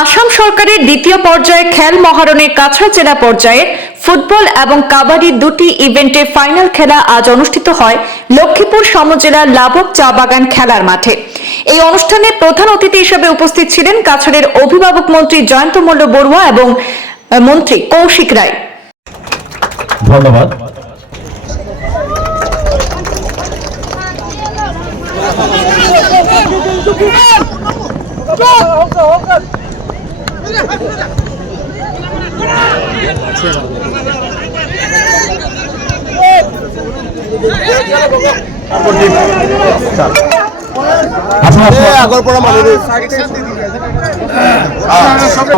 আসাম সরকারের দ্বিতীয় পর্যায়ে খেল মহারণের কাছড়া জেলা পর্যায়ে ফুটবল এবং কাবাডি দুটি ইভেন্টের ফাইনাল খেলা আজ অনুষ্ঠিত হয় লক্ষ্মীপুর সমজেলার লাবক চা বাগান খেলার মাঠে এই অনুষ্ঠানে প্রধান অতিথি হিসেবে উপস্থিত ছিলেন কাছাড়ের অভিভাবক মন্ত্রী জয়ন্ত মল্ল বড়ুয়া এবং মন্ত্রী কৌশিক রায় ধন্যবাদ।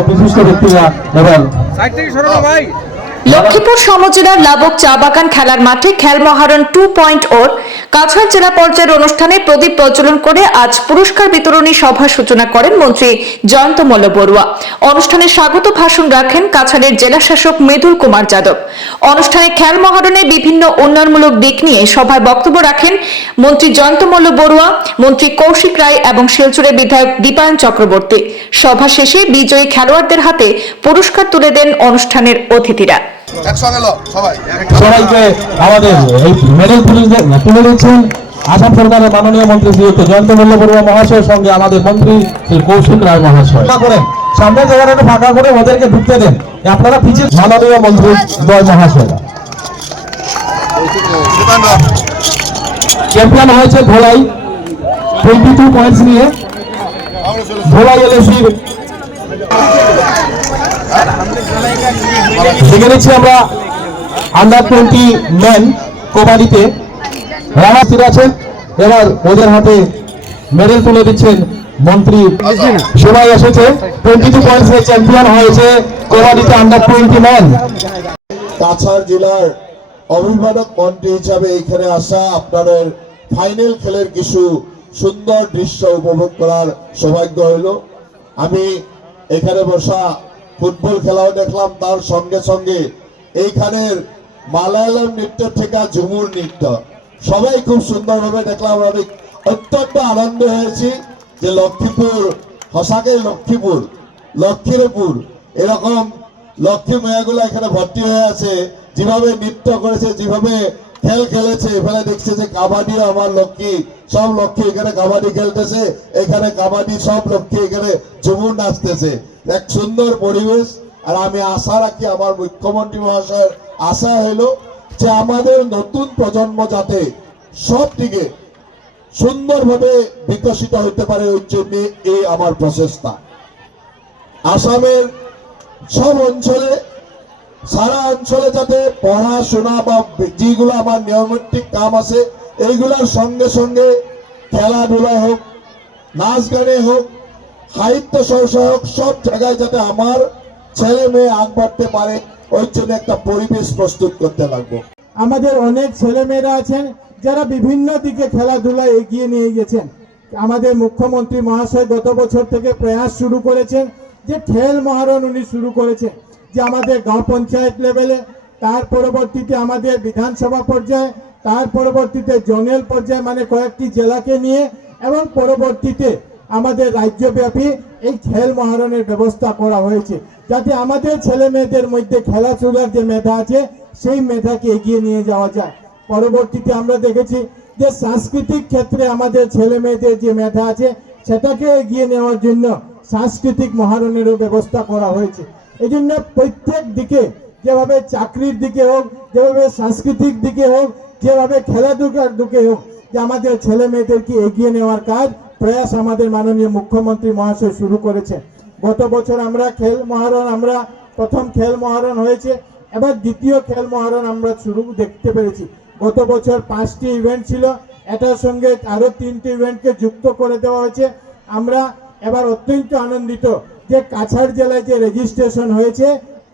বিশিষ্ট ব্যক্তিরা এবং সাইড থেকে সরানো ভাই। লক্ষ্মীপুর সমজেলার লাবক চা বাগান খেলার মাঠে খেল মহারণ টু পয়েন্ট ওর কাছাড় জেলা পর্যায়ের অনুষ্ঠানে প্রদীপ প্রজ্বলন করে আজ পুরস্কার বিতরণী সভা সূচনা করেন মন্ত্রী জয়ন্ত মল্ল বড়ুয়া। অনুষ্ঠানে স্বাগত ভাষণ রাখেন কাছাড়ের জেলা শাসক মৃদুল কুমার যাদব। অনুষ্ঠানে খেল মহারণের বিভিন্ন উন্নয়নমূলক দিক নিয়ে সভায় বক্তব্য রাখেন মন্ত্রী জয়ন্ত মল্ল বড়ুয়া, মন্ত্রী কৌশিক রায় এবং শিলচরের বিধায়ক দীপায়ন চক্রবর্তী। সভা শেষে বিজয়ী খেলোয়াড়দের হাতে পুরস্কার তুলে দেন অনুষ্ঠানের অতিথিরা। সবাইকে আমাদের এই মেডেল তুলে তুলে দিচ্ছেন। আসাম সরকারের মাননীয় মন্ত্রী শ্রীযুক্ত জয়ন্ত মল্ল বড়ুয়া মহাশয়ের সঙ্গে আমাদের মন্ত্রী শ্রী কৌশিক রায় মহাশয়। করেন সামনে জায়গাটা ফাঁকা করে ওদেরকে ঢুকতে দেন। আপনারা পিছিয়ে মাননীয় মন্ত্রী জয় মহাশয়। চ্যাম্পিয়ন হয়েছে ধোলাই। টোয়েন্টি টু পয়েন্টস নিয়ে ধোলাই এলএসির দেখে নিচ্ছি আমরা আন্ডার টোয়েন্টি ম্যান কবাডিতে। আছেন, এবার ওদের হাতে মেডেল তুলে দিচ্ছেন মন্ত্রী। সবাই এসেছে টোয়েন্টি টু চ্যাম্পিয়ন হয়েছে কবাডিতে আন্ডার টোয়েন্টি ম্যান কাছাড় জেলার অভিভাবক মন্ত্রী হিসাবে এখানে আসা আপনাদের ফাইনাল খেলের কিছু সুন্দর দৃশ্য উপভোগ করার সৌভাগ্য হইল আমি এখানে বসা ফুটবল খেলাও দেখলাম তার সঙ্গে সঙ্গে। এইখানের মালায়ালাম নৃত্য থেকে ঝুমুর নৃত্য। সবাই খুব সুন্দরভাবে দেখলাম, আমি অত্যন্ত আনন্দ হয়েছি যে লক্ষ্মীপুর, হসাকে লক্ষ্মীপুর লক্ষ্মীরপুর এরকম লক্ষ্মী মেয়াগুলো এখানে ভর্তি হয়ে আছে। যেভাবে নৃত্য করেছে, যেভাবে খেল খেলেছে, এখানে দেখছে যে কাবাডিও আমার লক্ষ্মী। সব লক্ষ্মী এখানে কাবাডি খেলতেছে, এখানে কাবাডি সব লক্ষ্মী এখানে ঝুমুর নাচতেছে। এক সুন্দর পরিবেশ, আর আমি আশা রাখি আমার মুখ্যমন্ত্রী মহাশয়ের আশা হলো যে আমাদের নতুন প্রজন্ম যাতে সব দিকে সুন্দরভাবে বিকশিত হতে পারে, ওই জন্য এই আমার প্রচেষ্টা। আসামের সব অঞ্চলে সারা অঞ্চলে যাতে পড়াশোনা বা যেগুলো আমার নিয়মিত কাম আছে, এইগুলার সঙ্গে সঙ্গে খেলাধুলা হোক, নাচ গানে হোক, সাহিত্য চর্চা হোক, সব জায়গায় যাতে আমার ছেলে মেয়ে আগ বাড়তে পারে, ওই জন্য একটা পরিবেশ প্রস্তুত করতে লাগবো। আমাদের অনেক ছেলেমেয়েরা আছেন, যারা বিভিন্ন দিকে খেলাধুলায় এগিয়ে নিয়ে গেছেন। আমাদের মুখ্যমন্ত্রী মহাশয় গত বছর থেকে প্রয়াস শুরু করেছেন, যে খেল মহারণ উনি শুরু করেছেন। যে আমাদের গাঁও পঞ্চায়েত লেভেলে, তার পরবর্তীতে আমাদের বিধানসভা পর্যায়ে, তার পরবর্তীতে জোনাল পর্যায়ে মানে কয়েকটি জেলাকে নিয়ে এবং পরবর্তীতে আমাদের রাজ্যব্যাপী এই খেল মহারণের ব্যবস্থা করা হয়েছে। যাতে আমাদের ছেলে মেয়েদের মধ্যে খেলাধুলার যে মেধা আছে, সেই মেধাকে এগিয়ে নিয়ে যাওয়া যায়। পরবর্তীতে আমরা দেখেছি যে সাংস্কৃতিক ক্ষেত্রে আমাদের ছেলে মেয়েদের যে মেধা আছে, সেটাকে এগিয়ে নেওয়ার জন্য সাংস্কৃতিক মহারণেরও ব্যবস্থা করা হয়েছে। এই জন্য প্রত্যেক দিকে যেভাবে চাকরির দিকে হোক, যেভাবে সাংস্কৃতিক দিকে হোক, যেভাবে খেলাধুলার দিকে হোক, যে আমাদের ছেলে মেয়েদেরকে এগিয়ে নেওয়ার কাজ, প্রয়াস আমাদের মাননীয় মুখ্যমন্ত্রী মহাশয় শুরু করেছে। গত বছর আমরা খেল মহারণ, আমরা প্রথম খেল মহারণ হয়েছে, এবার দ্বিতীয় খেল মহারণ আমরা শুরু দেখতে পেরেছি। গত বছর পাঁচটি ইভেন্ট ছিল, এটার সঙ্গে আরও তিনটি ইভেন্টকে যুক্ত করে দেওয়া হয়েছে। আমরা এবার অত্যন্ত আনন্দিত যে কাছাড় জেলায় যে রেজিস্ট্রেশন হয়েছে,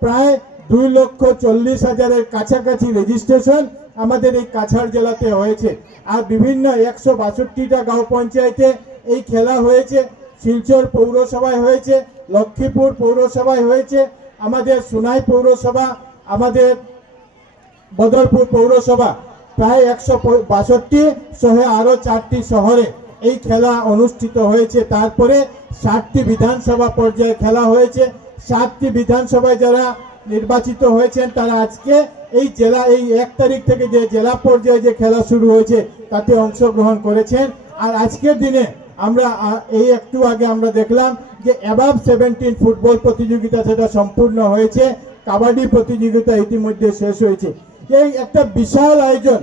প্রায় দুই লক্ষ চল্লিশ হাজারের কাছাকাছি রেজিস্ট্রেশন আমাদের এই কাছাড় জেলাতে হয়েছে। আর বিভিন্ন একশো বাষট্টিটা গাঁও পঞ্চায়েতে এই খেলা হয়েছে। শিলচর পৌরসভায় হয়েছে, লক্ষ্মীপুর পৌরসভায় হয়েছে, আমাদের সোনাই পৌরসভা, আমাদের বদরপুর পৌরসভা, প্রায় একশো বাষট্টি সহ আরও চারটি শহরে। এই খেলা অনুষ্ঠিত হয়েছে। তারপরে ষাটটি বিধানসভা পর্যায়ে খেলা হয়েছে। সাতটি বিধানসভায় যারা নির্বাচিত হয়েছেন, তারা আজকে এই জেলা, এই এক তারিখ থেকে যে জেলা পর্যায়ে যে খেলা শুরু হয়েছে, তাতে অংশগ্রহণ করেছেন। আর আজকের দিনে আমরা এই একটু আগে আমরা দেখলাম যে অ্যাবাভ সেভেন্টিন ফুটবল প্রতিযোগিতা সেটা সম্পূর্ণ হয়েছে। কাবাডি প্রতিযোগিতা ইতিমধ্যে শেষ হয়েছে। এই একটা বিশাল আয়োজন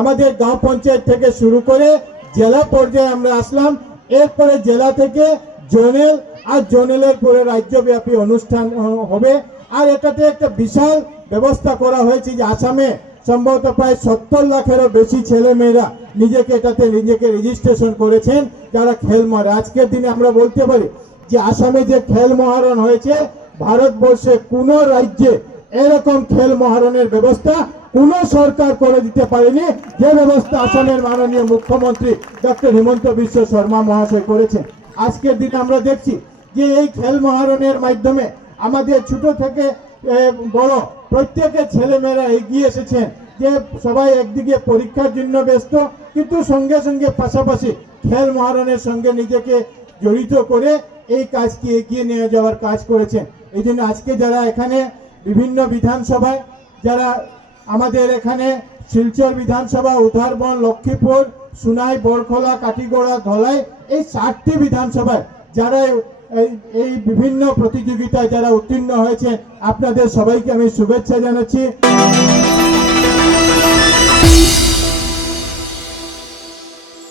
আমাদের গাঁও পঞ্চায়েত থেকে শুরু করে জেলা পর্যায়ে আমরা আসলাম। এরপরে জেলা থেকে জোনেল, আর জোনেলের পরে রাজ্যব্যাপী অনুষ্ঠান হবে। আর এটাতে একটা বিশাল ব্যবস্থা করা হয়েছে যে আসামে সম্ভবত প্রায় সত্তর লাখেরও বেশি ছেলে মেয়েরা নিজেকে এটাতে নিজেকে রেজিস্ট্রেশন করেছেন, যারা খেল মারে আজকের দিনে আমরা বলতে পারি যে আসামে যে খেল মহারণ হয়েছে, ভারতবর্ষে কোনো রাজ্যে এরকম খেল মহারণের ব্যবস্থা কোন সরকার করে দিতে পারেনি। যে ব্যবস্থা আসামের মাননীয় মুখ্যমন্ত্রী ডক্টর হিমন্ত বিশ্ব শর্মা মহাশয় করেছেন। আজকের দিনে আমরা দেখছি যে এই খেল মহারণের মাধ্যমে আমাদের ছোট থেকে বড় প্রত্যেকের ছেলেমেয়েরা এগিয়ে এসেছেন যে সবাই একদিকে পরীক্ষার জন্য ব্যস্ত, কিন্তু সঙ্গে সঙ্গে পাশাপাশি খেল মহারণের সঙ্গে নিজেকে জড়িত করে এই কাজকে এগিয়ে নিয়ে যাওয়ার কাজ করেছেন। এই জন্য আজকে যারা এখানে বিভিন্ন বিধানসভায়, যারা আমাদের এখানে শিলচর বিধানসভা, উধারবন, লক্ষ্মীপুর, সুনাই, বরখোলা, কাটিগোড়া, ধলাই এই চারটি বিধানসভায় যারা এই এই বিভিন্ন প্রতিযোগিতায় যারা উত্তীর্ণ হয়েছে, আপনাদের সবাইকে আমি শুভেচ্ছা জানাচ্ছি।